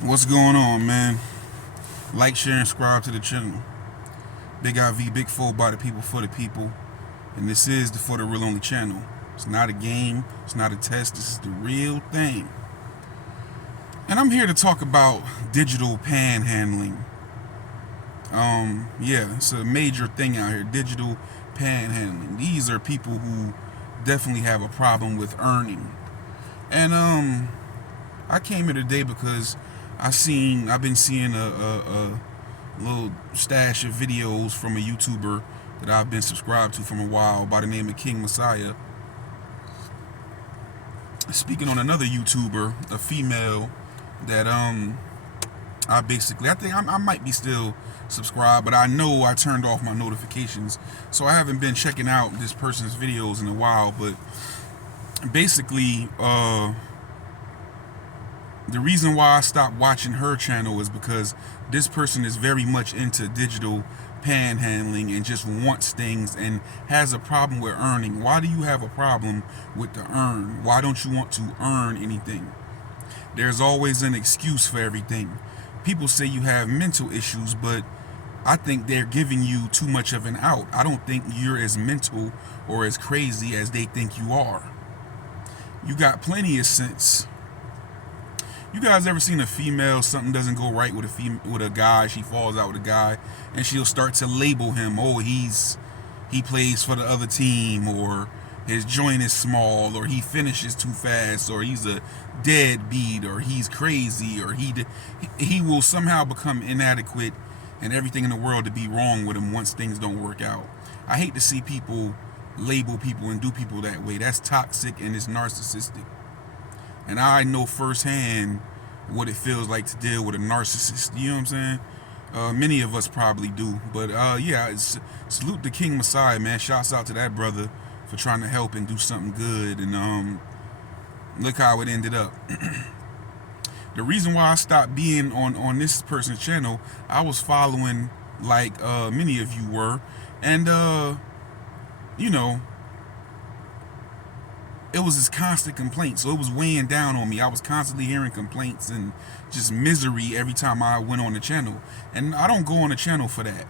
What's going on, man? Like, share, and subscribe to the channel. Big IV, Big Four by the people, for the people. And this is the For the Real Only channel. It's not a game, it's not a test, this is the real thing. And I'm here to talk about digital panhandling. Yeah, it's a major thing out here, digital panhandling. These are people who definitely have a problem with earning. And I came here today because I've been seeing a little stash of videos from a YouTuber that I've been subscribed to from a while by the name of King Messiah, speaking on another YouTuber, a female that I think I might be still subscribed, but I know I turned off my notifications, so I haven't been checking out this person's videos in a while. But basically, the reason why I stopped watching her channel is because this person is very much into digital panhandling and just wants things and has a problem with earning. Why do you have a problem with the earn? Why don't you want to earn anything? There's always an excuse for everything. People say you have mental issues, but I think they're giving you too much of an out. I don't think you're as mental or as crazy as they think you are. You got plenty of sense. You guys ever seen a female, something doesn't go right with a guy, she falls out with a guy, and she'll start to label him, oh, he plays for the other team, or his joint is small, or he finishes too fast, or he's a deadbeat, or he's crazy, or he will somehow become inadequate and everything in the world to be wrong with him once things don't work out. I hate to see people label people and do people that way. That's toxic and it's narcissistic. And I know firsthand what it feels like to deal with a narcissist. You know what I'm saying? Many of us probably do. But yeah, salute to King Messiah, man. Shouts out to that brother for trying to help and do something good. And look how it ended up. The reason why I stopped being on this person's channel, I was following like many of you were. And, you know, it was this constant complaint, so it was weighing down on me. I was constantly hearing complaints and just misery every time I went on the channel, and I don't go on the channel for that.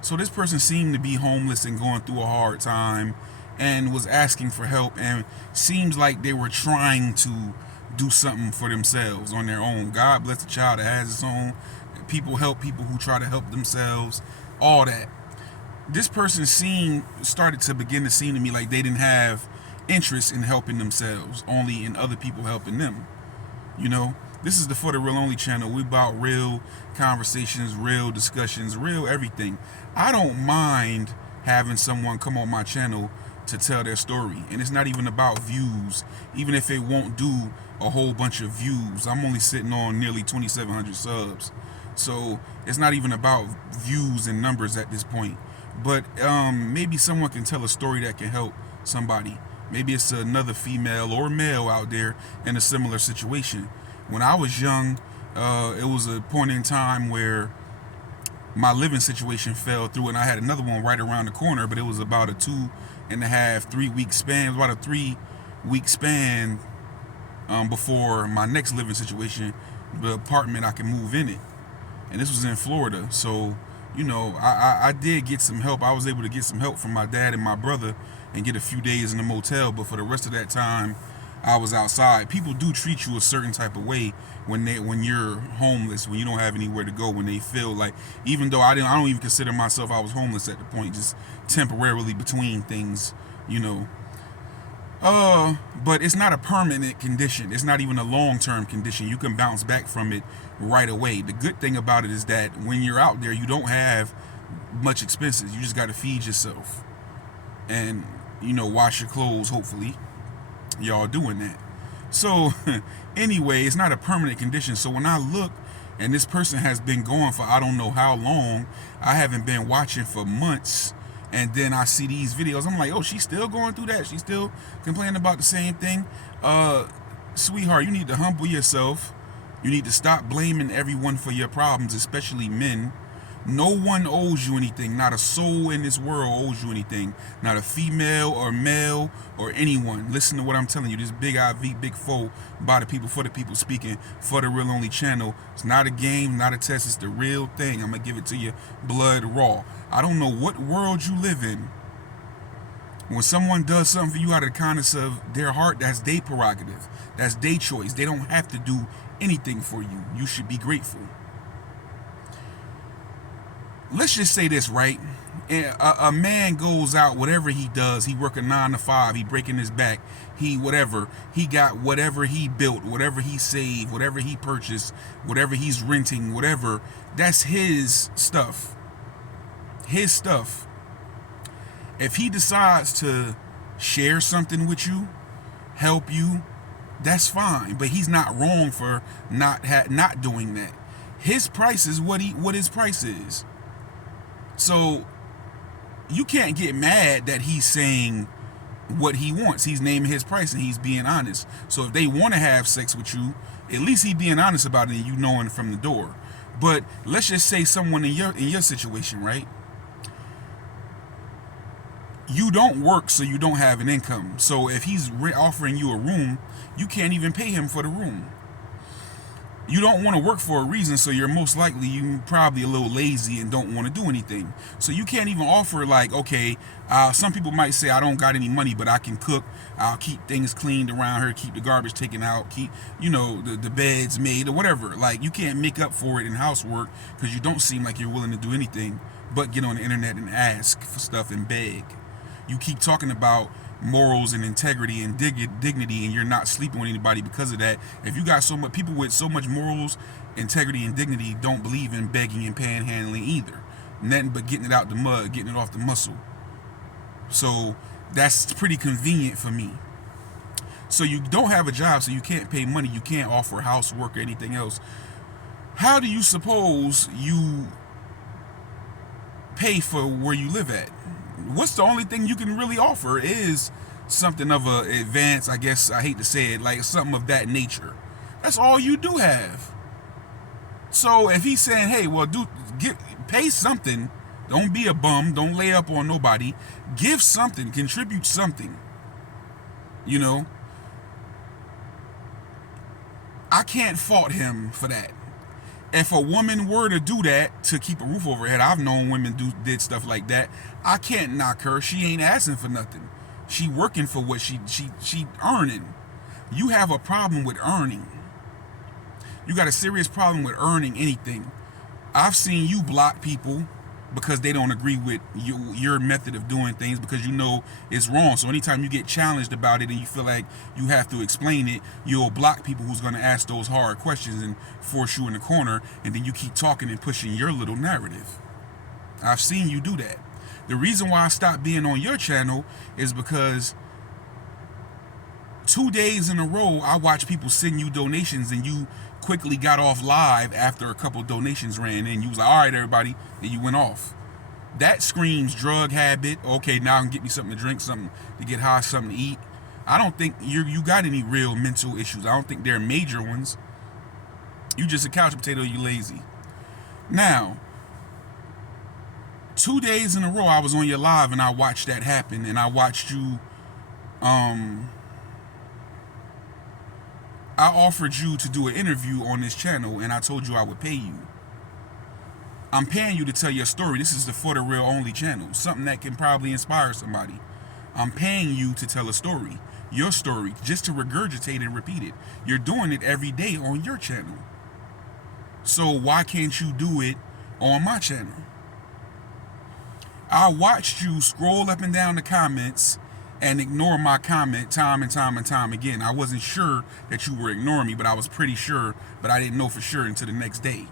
So this person seemed to be homeless and going through a hard time and was asking for help, and seems like they were trying to do something for themselves on their own. God bless the child that has its own. People help people who try to help themselves, all that. This person started to begin to seem to me like they didn't have interest in helping themselves, only in other people helping them. You know, this is the For the Real Only channel. We about real conversations, real discussions, real everything. I don't mind having someone come on my channel to tell their story, and it's not even about views. Even if it won't do a whole bunch of views, I'm only sitting on nearly 2,700 subs, so it's not even about views and numbers at this point. But maybe someone can tell a story that can help somebody. Maybe it's another female or male out there in a similar situation. When I was young, it was a point in time where my living situation fell through, and I had another one right around the corner, but it was about a 2.5, 3 week span. It was about a 3 week span before my next living situation, the apartment I can move in it. And this was in Florida. So, you know, I did get some help. I was able to get some help from my dad and my brother and get a few days in the motel, but for the rest of that time, I was outside. People do treat you a certain type of way when you're homeless, when you don't have anywhere to go, when they feel like, even though I don't even consider myself I was homeless at the point, just temporarily between things, you know. But it's not a permanent condition. It's not even a long-term condition. You can bounce back from it right away. The good thing about it is that when you're out there, you don't have much expenses. You just got to feed yourself and, you know, wash your clothes. Hopefully y'all doing that. So anyway, it's not a permanent condition. So when I look and this person has been going for I don't know how long, I haven't been watching for months, and then I see these videos, I'm like, oh, she's still going through that, she's still complaining about the same thing. Sweetheart, you need to humble yourself. You need to stop blaming everyone for your problems, especially men. No one owes you anything. Not a soul in this world owes you anything. Not a female or male or anyone. Listen to what I'm telling you. This Big IV, Big Foe, by the people, for the people, speaking for the Real Only channel. It's not a game, not a test. It's the real thing. I'm going to give it to you blood raw. I don't know what world you live in. When someone does something for you out of the kindness of their heart, that's their prerogative. That's their choice. They don't have to do anything for you. You should be grateful. Let's just say this, right? A man goes out, whatever he does, he work a 9 to 5, he breaking his back, he whatever, he got whatever he built, whatever he saved, whatever he purchased, whatever he's renting, whatever, that's his stuff. His stuff. If he decides to share something with you, help you, that's fine. But he's not wrong for not doing that. His price is what his price is. So you can't get mad that he's saying what he wants. He's naming his price and he's being honest. So if they want to have sex with you, at least he's being honest about it and you knowing from the door. But let's just say someone in your situation, right? You don't work, so you don't have an income. So if he's offering you a room, you can't even pay him for the room. You don't want to work for a reason, so you're most likely you probably a little lazy and don't want to do anything. So you can't even offer like, okay, some people might say I don't got any money, but I can cook. I'll keep things cleaned around here, keep the garbage taken out, keep the beds made or whatever. Like you can't make up for it in housework because you don't seem like you're willing to do anything but get on the internet and ask for stuff and beg. You keep talking about morals and integrity and dignity, and you're not sleeping with anybody because of that. If you got so much people with so much morals, integrity, and dignity, don't believe in begging and panhandling either. Nothing but getting it out the mud, getting it off the muscle. So that's pretty convenient for me. So you don't have a job, so you can't pay money, you can't offer housework or anything else. How do you suppose you pay for where you live at? What's the only thing you can really offer is something of a advance, I guess, I hate to say it, like something of that nature. That's all you do have. So if he's saying, hey, well, pay something, don't be a bum, don't lay up on nobody, give something, contribute something. I can't fault him for that. If a woman were to do that to keep a roof over her head, I've known women did stuff like that. I can't knock her. She ain't asking for nothing. She working for what she earning. You have a problem with earning. You got a serious problem with earning anything. I've seen you block people because they don't agree with your method of doing things because you know it's wrong. So anytime you get challenged about it and you feel like you have to explain it, you'll block people who's going to ask those hard questions and force you in the corner, and then you keep talking and pushing your little narrative. I've seen you do that. The reason why I stopped being on your channel is because 2 days in a row I watched people send you donations and you quickly got off live after a couple donations ran in. You was like, all right, everybody, then you went off. That screams drug habit. Okay, now I can get me something to drink, something to get high, something to eat. I don't think you got any real mental issues. I don't think they're major ones. You just a couch potato, you lazy. Now, 2 days in a row I was on your live and I watched that happen, and I watched you I offered you to do an interview on this channel and I told you I would pay you. I'm paying you to tell your story. This is the For the Real Only channel, something that can probably inspire somebody. I'm paying you to tell a story, your story, just to regurgitate and repeat it. You're doing it every day on your channel. So why can't you do it on my channel? I watched you scroll up and down the comments and ignore my comment time and time and time again. I wasn't sure that you were ignoring me, but I was pretty sure, but I didn't know for sure until the next day.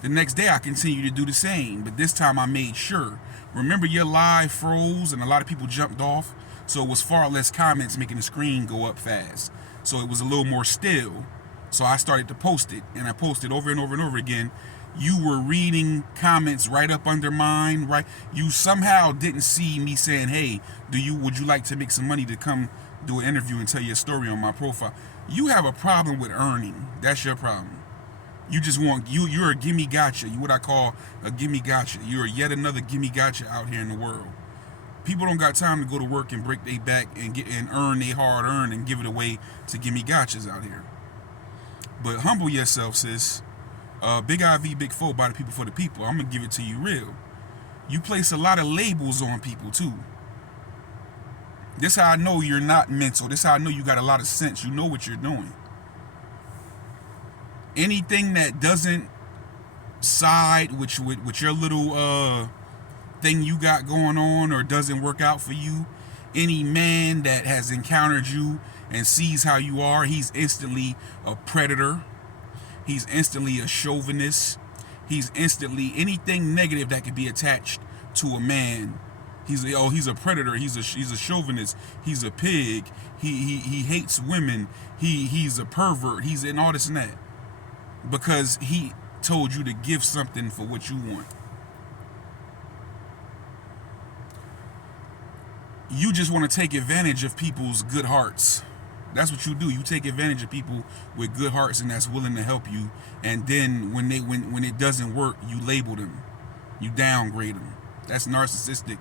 The next day I continued to do the same, but this time I made sure. Remember, your live froze and a lot of people jumped off, so it was far less comments making the screen go up fast. So it was a little more still. So I started to post it, and I posted over and over and over again. You were reading comments right up under mine, right? You somehow didn't see me saying, hey, would you like to make some money to come do an interview and tell your story on my profile? You have a problem with earning. That's your problem. You just want you're a gimme gotcha. You what I call a gimme gotcha. You're yet another gimme gotcha out here in the world. People don't got time to go to work and break their back and get and earn their hard earned and give it away to gimme gotchas out here. But humble yourself, sis. Big IV, big four, by the people for the people. I'm gonna give it to you real. You place a lot of labels on people too. This how I know you're not mental. This how I know you got a lot of sense. You know what you're doing. Anything that doesn't side with your little thing you got going on or doesn't work out for you, any man that has encountered you and sees how you are, he's instantly a predator. He's instantly a chauvinist. He's instantly anything negative that could be attached to a man. He's a predator. He's a chauvinist. He's a pig. He hates women. He's a pervert. He's in all this and that because he told you to give something for what you want. You just want to take advantage of people's good hearts. That's what you do. You take advantage of people with good hearts and that's willing to help you. And then when it doesn't work, you label them, you downgrade them. That's narcissistic.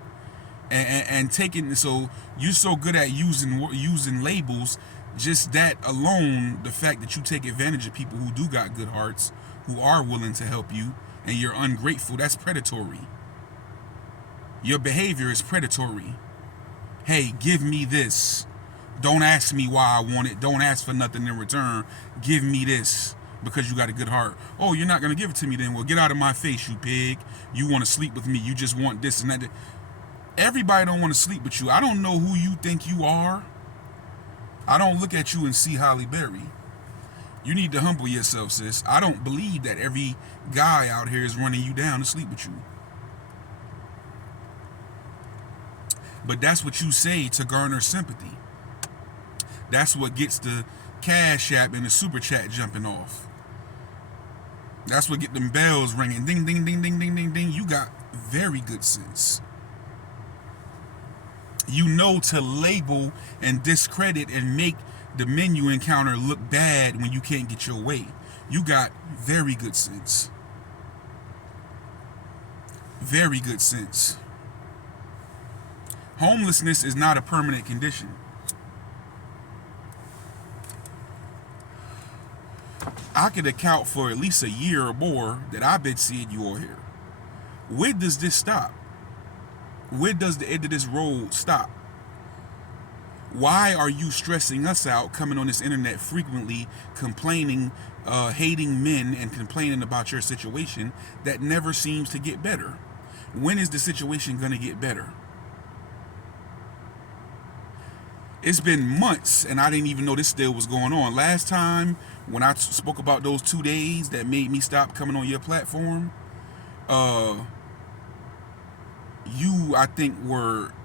And taking so you're so good at using labels. Just that alone, the fact that you take advantage of people who do got good hearts, who are willing to help you, and you're ungrateful. That's predatory. Your behavior is predatory. Hey, give me this. Don't ask me why I want it. Don't ask for nothing in return. Give me this because you got a good heart. Oh, you're not going to give it to me then? Well, get out of my face, you pig. You want to sleep with me. You just want this and that. Everybody don't want to sleep with you. I don't know who you think you are. I don't look at you and see Holly Berry. You need to humble yourself, sis. I don't believe that every guy out here is running you down to sleep with you. But that's what you say to garner sympathy. That's what gets the Cash App and the Super Chat jumping off. That's what get them bells ringing. Ding, ding, ding, ding, ding, ding, ding. You got very good sense. You know to label and discredit and make the men you encounter look bad when you can't get your way. You got very good sense. Very good sense. Homelessness is not a permanent condition. I could account for at least a year or more that I've been seeing you all here. Where does this stop? Where does the end of this road stop? Why are you stressing us out, coming on this internet frequently, complaining, hating men and complaining about your situation that never seems to get better? When is the situation going to get better? It's been months and I didn't even know this still was going on. Last time when I spoke about those 2 days that made me stop coming on your platform, you I think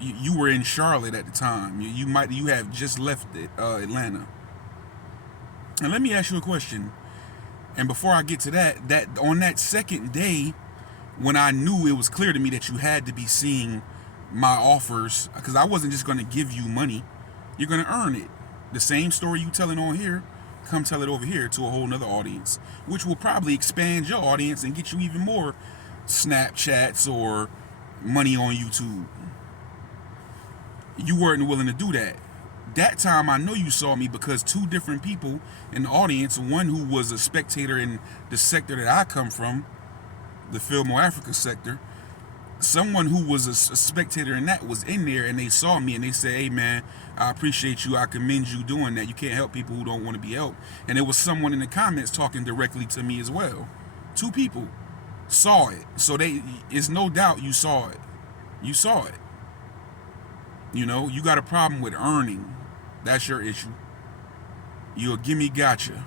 you were in Charlotte at the time. You have just left Atlanta. And let me ask you a question. And before I get to that on that second day, when I knew it was clear to me that you had to be seeing my offers, because I wasn't just going to give you money. You're going to earn it. The same story you telling on here, come tell it over here to a whole nother audience, which will probably expand your audience and get you even more Snapchats or money on YouTube. You weren't willing to do that. That time I know you saw me because two different people in the audience, one who was a spectator in the sector that I come from, the Fillmore Africa sector, someone who was a spectator in that was in there and they saw me and they said, hey man, I appreciate you, I commend you doing that. You can't help people who don't want to be helped. And there was someone in the comments talking directly to me as well. Two people saw it. So it's no doubt you saw it. You saw it. You know, you got a problem with earning. That's your issue. You're a gimme gotcha.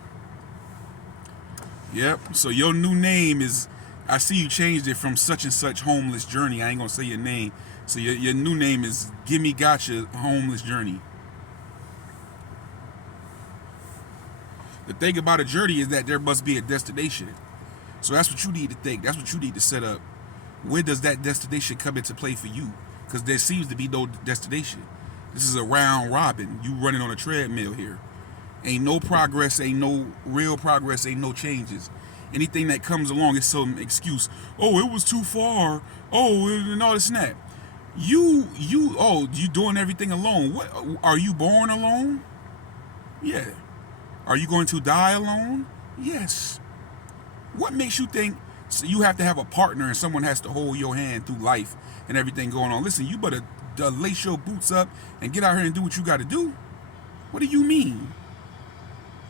Yep. So your new name is, I see you changed it from such and such homeless journey. I ain't gonna say your name. So your new name is Gimme Gotcha Homeless Journey. The thing about a journey is that there must be a destination. So that's what you need to think. That's what you need to set up. Where does that destination come into play for you? Because there seems to be no destination. This is a round robin. You running on a treadmill here. Ain't no progress, ain't no real progress, ain't no changes. Anything that comes along is some excuse. Oh, it was too far. Oh, and all this and that. You doing everything alone. What, are you born alone? Yeah. Are you going to die alone? Yes. What makes you think you have to have a partner and someone has to hold your hand through life and everything going on? Listen, you better lace your boots up and get out here and do what you got to do. What do you mean?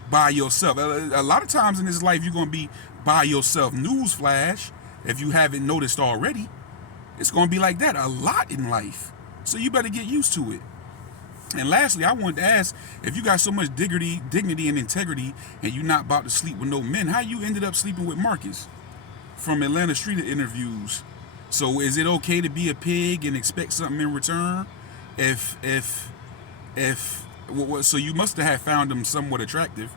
By yourself. A lot of times in this life, you're going to be by yourself. Newsflash, if you haven't noticed already, it's going to be like that a lot in life. So you better get used to it. And lastly, I wanted to ask, if you got so much dignity and integrity and you're not about to sleep with no men, how you ended up sleeping with Marcus from Atlanta Street Interviews? So is it okay to be a pig and expect something in return? So you must have found him somewhat attractive,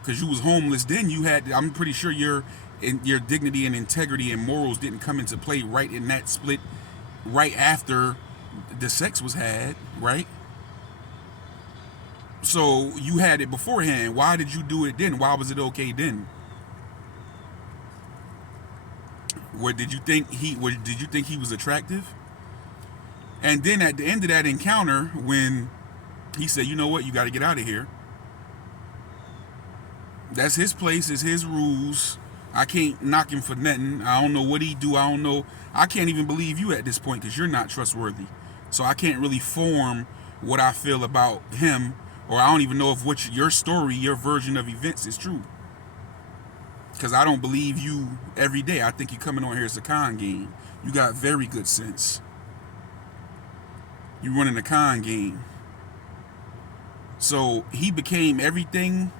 because you was homeless then. I'm pretty sure your dignity and integrity and morals didn't come into play right in that split, right after the sex was had, right? So you had it beforehand. Why did you do it then? Why was it okay then? Did you think he was attractive? And then at the end of that encounter, when he said, you know what, you got to get out of here. That's his place, it's his rules. I can't knock him for nothing. I don't know what he do. I don't know. I can't even believe you at this point because you're not trustworthy. So I can't really form what I feel about him, or I don't even know if your story, your version of events is true. Because I don't believe you every day. I think you're coming on here as a con game. You got very good sense. You're running a con game. So he became everything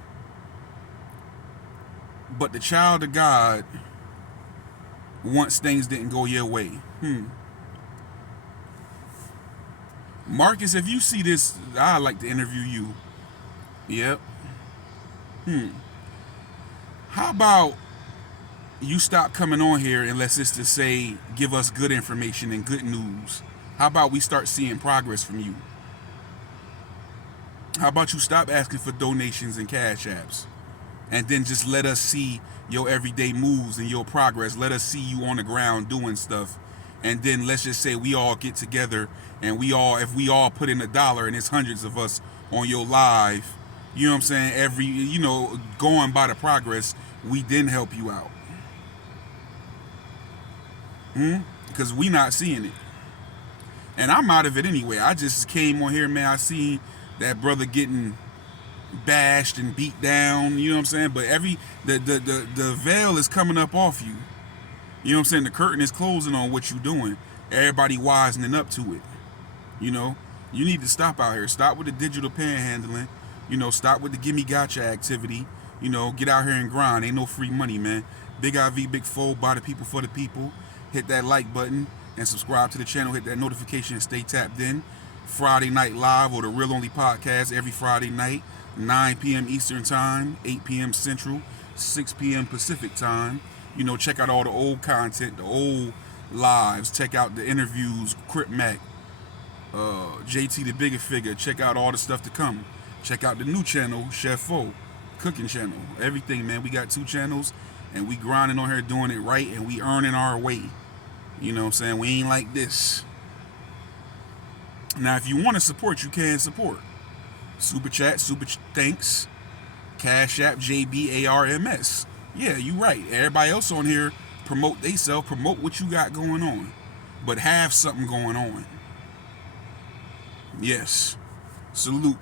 but the child of God once things didn't go your way. Marcus, if you see this, I'd like to interview you. Yep. How about you stop coming on here and let's just to say, give us good information and good news? How about we start seeing progress from you? How about you stop asking for donations and cash apps, and then just let us see your everyday moves and your progress. Let us see you on the ground doing stuff. And then let's just say we all get together and if we all put in $1 and it's hundreds of us on your live, you know what I'm saying? Going by the progress, we then help you out. Because we not seeing it. And I'm out of it anyway. I just came on here, man. I seen that brother getting bashed and beat down, you know what I'm saying? But the veil is coming up off you. You know what I'm saying? The curtain is closing on what you're doing. Everybody wisening up to it. You need to stop out here. Stop with the digital panhandling. Stop with the gimme gotcha activity. Get out here and grind. Ain't no free money, man. Big IV, Big Fold, by the people, for the people. Hit that like button and subscribe to the channel. Hit that notification and stay tapped in. Friday Night Live, or the Real Only Podcast, every Friday night, 9 p.m. Eastern Time, 8 p.m. Central, 6 p.m. Pacific Time. Check out all the old content, the old lives. Check out the interviews, Crip Mac, JT the Bigger Figure. Check out all the stuff to come. Check out the new channel, Chef Fo, cooking channel. Everything, man. We got 2 channels, and we grinding on here doing it right, and we earning our way. You know what I'm saying? We ain't like this. Now, if you want to support, you can support. Super Chat, Thanks, Cash App, JBARMS. Yeah, you right. Everybody else on here promote theyself, promote what you got going on. But have something going on. Yes. Salute.